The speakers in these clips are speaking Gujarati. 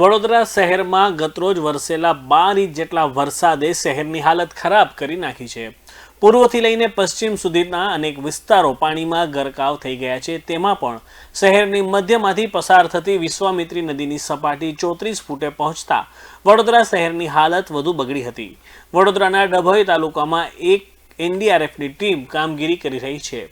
વડોદરા શહેરમાં ગતરોજ વરસેલા બાર ઇંચ જેટલા વરસાદે શહેરની હાલત ખરાબ કરી નાખી છે. પૂર્વથી લઈને પશ્ચિમ સુધીના અનેક વિસ્તારો પાણીમાં ગરકાવ થઈ ગયા છે. તેમાં પણ શહેરની મધ્યમાંથી પસાર થતી વિશ્વામિત્રી નદીની સપાટી ચોત્રીસ ફૂટે પહોંચતા વડોદરા શહેરની હાલત વધુ બગડી હતી. વડોદરાના ડભોઈ તાલુકામાં એક એનડીઆરએફની ટીમ કામગીરી કરી રહી છે.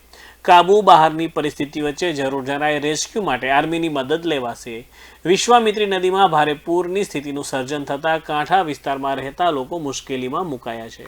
કાબુ બહારની પરિસ્થિતિ વચ્ચે જરૂર જણાય રેસ્ક્યુ માટે આર્મીની મદદ લેવાશે. વિશ્વામિત્રી નદીમાં ભારે પૂરની સ્થિતિનું સર્જન થતાં કાંઠા વિસ્તારમાં રહેતા લોકો મુશ્કેલીમાં મુકાયા છે.